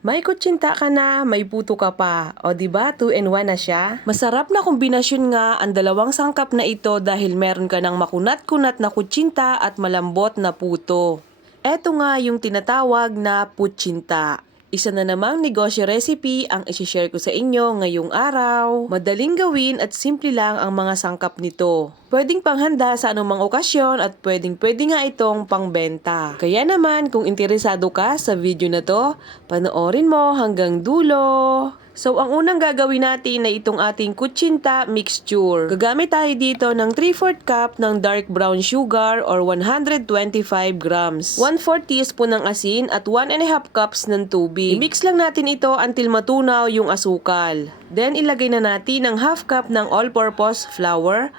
May kutsinta ka na, may puto ka pa. O diba, 2 in 1 na siya? Masarap na kombinasyon nga ang dalawang sangkap na ito dahil meron ka ng makunat-kunat na kutsinta at malambot na puto. Eto nga yung tinatawag na putsinta. Isa na namang negosyo recipe ang isi-share ko sa inyo ngayong araw. Madaling gawin at simple lang ang mga sangkap nito. Pwedeng panghanda sa anumang okasyon at pwede nga itong pangbenta. Kaya naman kung interesado ka sa video na to, panoorin mo hanggang dulo. So ang unang gagawin natin ay itong ating kutsinta mixture. Gagamit tayo dito ng 3/4 cup ng dark brown sugar or 125 grams. 1/4 teaspoon ng asin at 1.5 cups ng tubig. I-mix lang natin ito until matunaw yung asukal. Then ilagay na natin ng half cup ng all-purpose flour,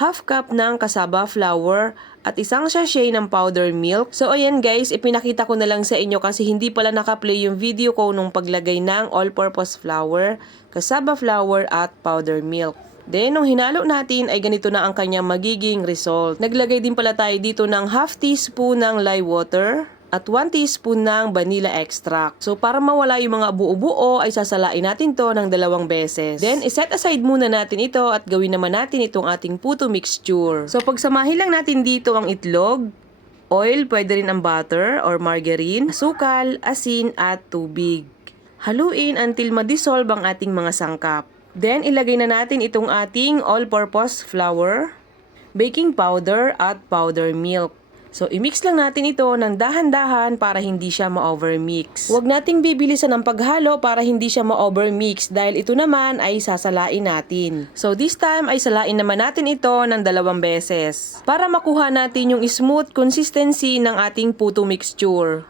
half cup ng cassava flour, at isang sachet ng powder milk. So ayan guys, ipinakita ko na lang sa inyo kasi hindi pala nakaplay yung video ko nung paglagay ng all-purpose flour, cassava flour at powder milk. Then nung hinalo natin ay ganito na ang kanyang magiging result. Naglagay din pala tayo dito ng half teaspoon ng lye water at 1 teaspoon ng vanilla extract. So para mawala yung mga buo-buo ay sasalain natin to ng 2 beses. Then iset aside muna natin ito at gawin naman natin itong ating puto mixture. So pagsamahin lang natin dito ang itlog, oil, pwede rin ang butter or margarine, asukal, asin at tubig. Haluin until ma-dissolve ang ating mga sangkap. Then ilagay na natin itong ating all-purpose flour, baking powder at powder milk. So, i-mix lang natin ito ng dahan-dahan para hindi siya ma-overmix. Huwag nating bibilisan ang paghalo para hindi siya ma-overmix dahil ito naman ay sasalain natin. So, this time ay salain naman natin ito ng 2 beses para makuha natin yung smooth consistency ng ating puto mixture.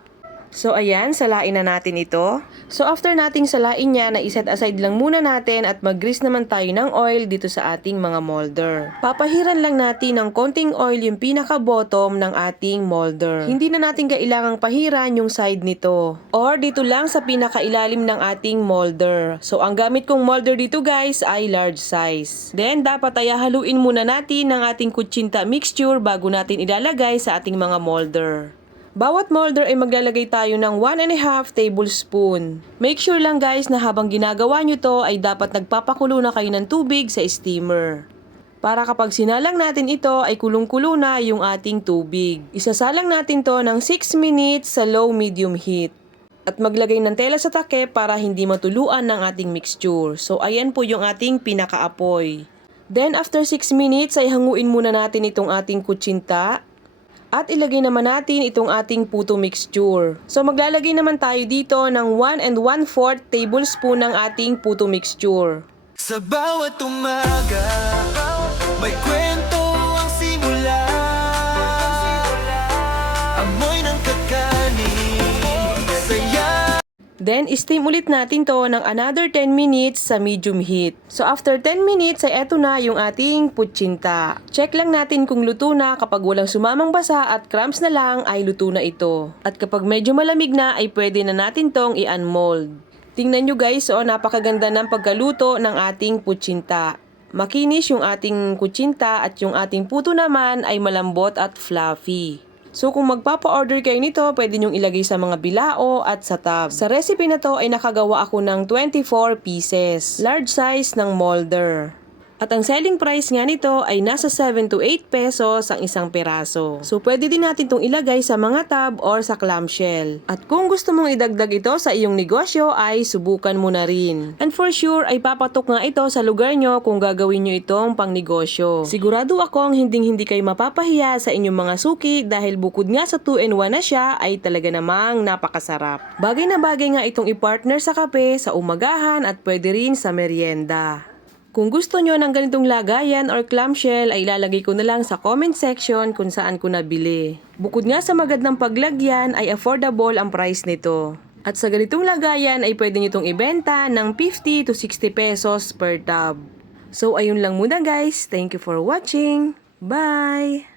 So ayan, salain na natin ito. So after nating salain niya, na-set aside lang muna natin at mag-grease naman tayo ng oil dito sa ating mga molder. Papahiran lang natin ng konting oil yung pinaka-bottom ng ating molder. Hindi na natin kailangang pahiran yung side nito. Or dito lang sa pinaka-ilalim ng ating molder. So ang gamit kong molder dito guys ay large size. Then dapat ay haluin muna natin ng ating kutsinta mixture bago natin ilalagay sa ating mga molder. Bawat molder ay maglalagay tayo ng 1.5 tablespoon. Make sure lang guys na habang ginagawa nyo to ay dapat nagpapakulo na kayo ng tubig sa steamer. Para kapag sinalang natin ito ay kulong-kulo na yung ating tubig. Isasalang natin to ng 6 minutes sa low-medium heat. At maglagay ng tela sa takip para hindi matuluan ng ating mixture. So ayan po yung ating pinakaapoy. Then after 6 minutes ay hanguin muna natin itong ating kutsinta. At ilagay naman natin itong ating puto mixture. So maglalagay naman tayo dito ng 1 1/4 tablespoon ng ating puto mixture. Sa bawat umaga, may kwento ang simula. Amoy ng kakanin, saya. Then, steam ulit natin to ng another 10 minutes sa medium heat. So, after 10 minutes ay eto na yung ating putsinta. Check lang natin kung luto na. Kapag walang sumamang basa at crumbs na lang ay luto na ito. At kapag medyo malamig na ay pwede na natin tong i-unmold. Tingnan nyo guys, napakaganda ng pagkaluto ng ating putsinta. Makinis yung ating kutsinta at yung ating puto naman ay malambot at fluffy. So kung magpapa-order kayo nito, pwede nyong ilagay sa mga bilao at sa tab. Sa recipe na to ay nakagawa ako ng 24 pieces. Large size ng molder. At ang selling price nga nito ay nasa 7 to 8 pesos ang isang peraso. So pwede din natin itong ilagay sa mga tab or sa clamshell. At kung gusto mong idagdag ito sa iyong negosyo ay subukan mo na rin. And for sure ay papatok nga ito sa lugar nyo kung gagawin nyo itong pang negosyo. Sigurado akong hindi kayo mapapahiya sa inyong mga suki dahil bukod nga sa 2 in 1 na siya ay talaga namang napakasarap. Bagay na bagay nga itong i-partner sa kape, sa umagahan at pwede rin sa merienda. Kung gusto nyo ng ganitong lagayan or clamshell ay ilalagay ko na lang sa comment section kung saan ko nabili. Bukod nga sa magandang paglagyan ay affordable ang price nito. At sa ganitong lagayan ay pwede nyo itong ibenta ng 50 to 60 pesos per tub. So ayun lang muna guys. Thank you for watching. Bye!